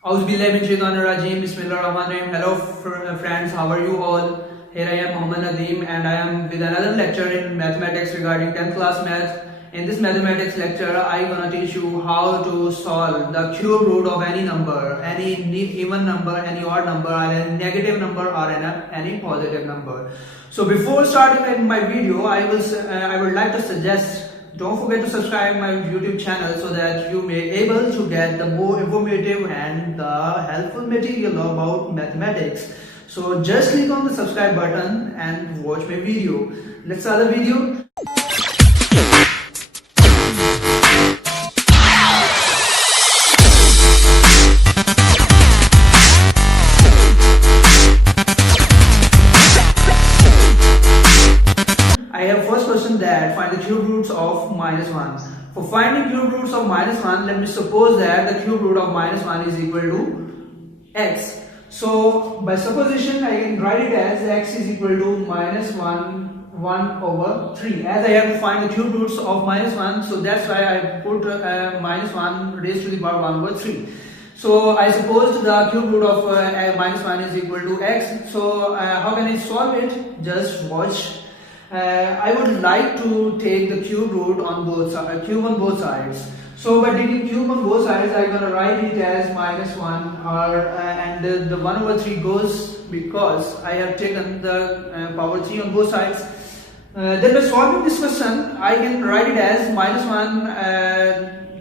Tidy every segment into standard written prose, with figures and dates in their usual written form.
Auzubillahiminash-shaytanir-rajeem. Bismillahir-rahmanir-rahim. Hello friends, how are you all? Here I am Mohammed Nadeem and I am with another lecture in mathematics regarding 10th class math. In this mathematics lecture, I gonna teach you how to solve the cube root of any number, any even number, any odd number, or any negative number or any positive number. So before starting my video, I would like to suggest, don't forget to subscribe my YouTube channel so that you may able to get the more informative and the helpful material about mathematics. So just click on the subscribe button and watch my video. Let's start the video. I have first question that find the cube roots of -1. For finding cube roots of -1, let me suppose that the cube root of -1 is equal to x. So by supposition, I can write it as x is equal to -1/3. As I have to find the cube roots of -1, so that's why I put -1 raised to the power 1/3. So I suppose the cube root of -1 is equal to x. So how can I solve it? Just watch. I would like to take the cube root on both sides, cube on both sides. So by taking cube on both sides, I'm gonna write it as -1, and the 1/3 goes because I have taken the power 3 on both sides. Then by solving this question, I can write it as -1,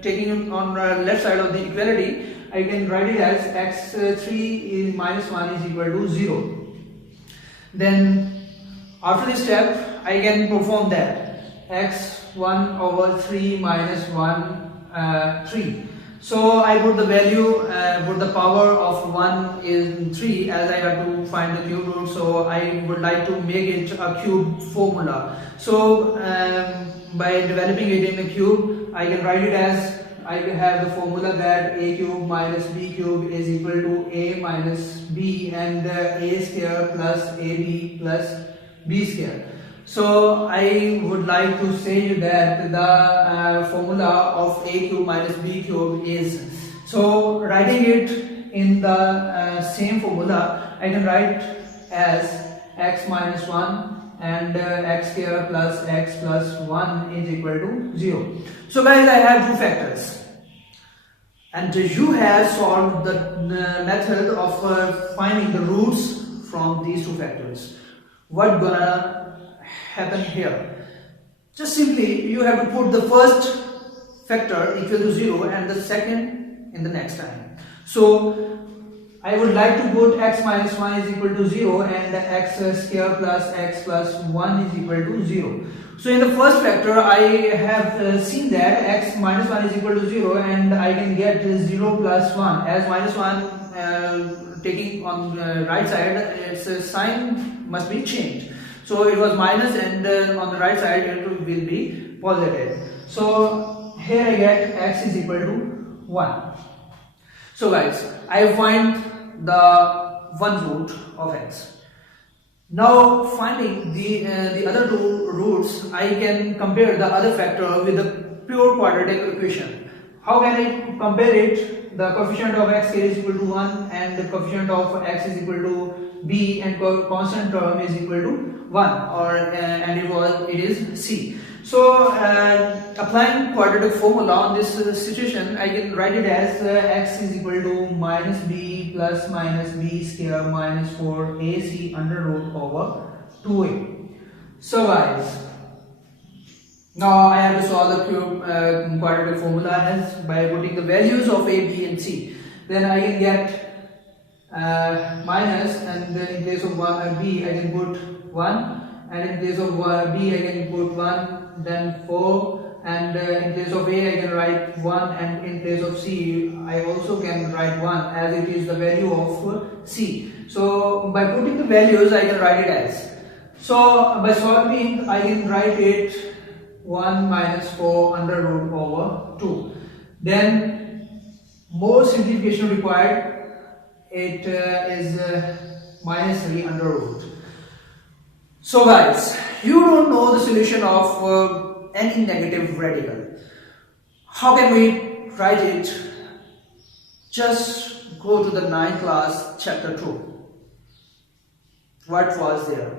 taking it on the left side of the equality. I can write it as x3 is -1 is equal to 0. Then after this step, I can perform that x1/3 -1/3. So I put the value, put the power of 1 in 3 as I have to find the cube root. So I would like to make it a cube formula. So by developing it in a cube, I can write it as, I have the formula that a cube minus b cube is equal to a minus b and a square plus ab plus b square. So I would like to say that the formula of a cube minus b cube is, so writing it in the same formula, I can write as x minus 1 and x square plus x plus 1 is equal to 0. So guys, I have two factors and you have solved the method of finding the roots from these two factors. What gonna happen here? Just simply you have to put the first factor equal to 0 and the second in the next time. So I would like to put x minus 1 is equal to 0 and x square plus x plus 1 is equal to 0. So in the first factor, I have seen that x minus 1 is equal to 0 and I can get 0 plus 1 as -1 taking on the right side, its sign must be changed. So it was minus and on the right side it will be positive. So here I get x is equal to 1. So guys, I find the one root of x. Now finding the other two roots, I can compare the other factor with the pure quadratic equation. How can I compare it? The coefficient of x is equal to 1 and the coefficient of x is equal to b and constant term is equal to 1 and it is c. So applying quadratic formula on this situation, I can write it as x is equal to minus b plus minus b square minus 4ac under root over 2a. So guys, now I have to solve the quadratic formula as by putting the values of a, b and c. Then I can get minus, and then in place of b I can put 1, and in place of b I can put 1, then 4, and in place of a I can write 1, and in place of c I also can write 1 as it is the value of c. So by putting the values I can write it as, so by solving I can write it 1 minus 4 under root over 2. Then more simplification required, it is minus 3 under root. So guys, you don't know the solution of any negative radical. How can we write it? Just go to the 9th class, chapter 2. What was there?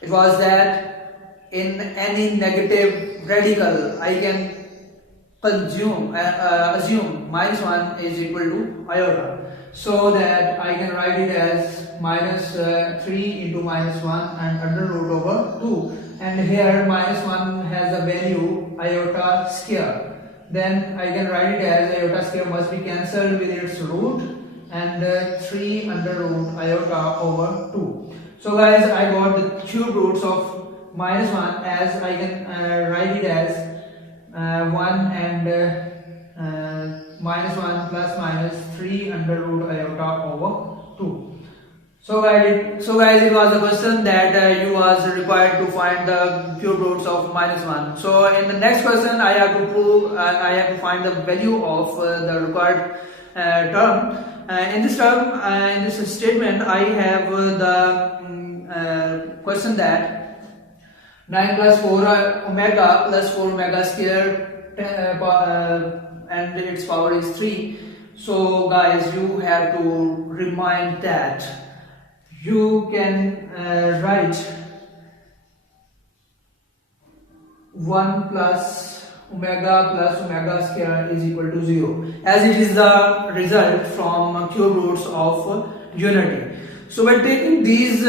It was that in any negative radical, I can assume -1 is equal to iota. So that I can write it as minus 3 into -1 and under root over 2. And here -1 has a value iota square. Then I can write it as iota square must be cancelled with its root, and 3 under root iota over 2. So guys, I got the cube roots of -1 as I can write it as 1 and -1 plus minus 3 under root iota over 2. So guys, it was a question that you was required to find the cube roots of -1. So in the next question, I have to find the value of the required term. In this term, in this statement, I have the question that 9 plus 4 omega plus 4 omega square and its power is 3. So guys, you have to remind that you can write 1 plus omega square is equal to 0, as it is the result from cube roots of unity. So by taking this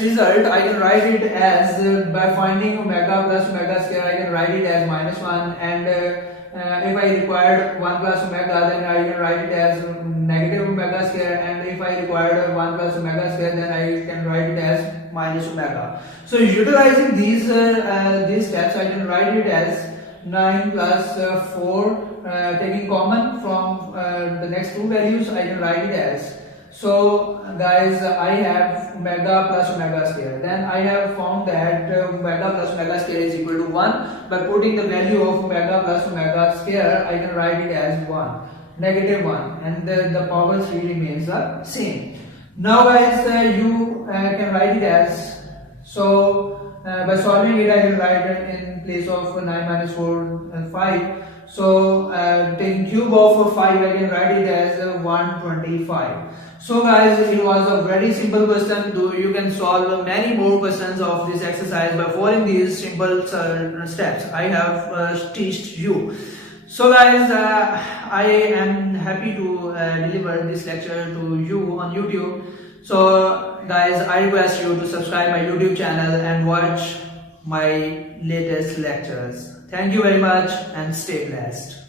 result, I can write it as by finding omega plus omega square, I can write it as -1, and if I required 1 plus omega, then I can write it as negative omega square, and if I required 1 plus omega square, then I can write it as minus omega. So utilizing these steps, I can write it as 9 plus 4, taking common from the next two values, I can write it as. So guys, I have omega plus omega square. Then I have found that omega plus omega square is equal to 1. By putting the value of omega plus omega square, I can write it as 1, negative 1, and the power 3 remains the same. Now guys, you can write it as, so by solving it, I can write it in place of 9 minus 4 and 5. So taking cube of 5, I can write it as 125. So guys, it was a very simple question. You can solve many more questions of this exercise by following these simple steps I have taught you. So guys, I am happy to deliver this lecture to you on YouTube. So guys, I request you to subscribe my YouTube channel and watch my latest lectures. Thank you very much and stay blessed.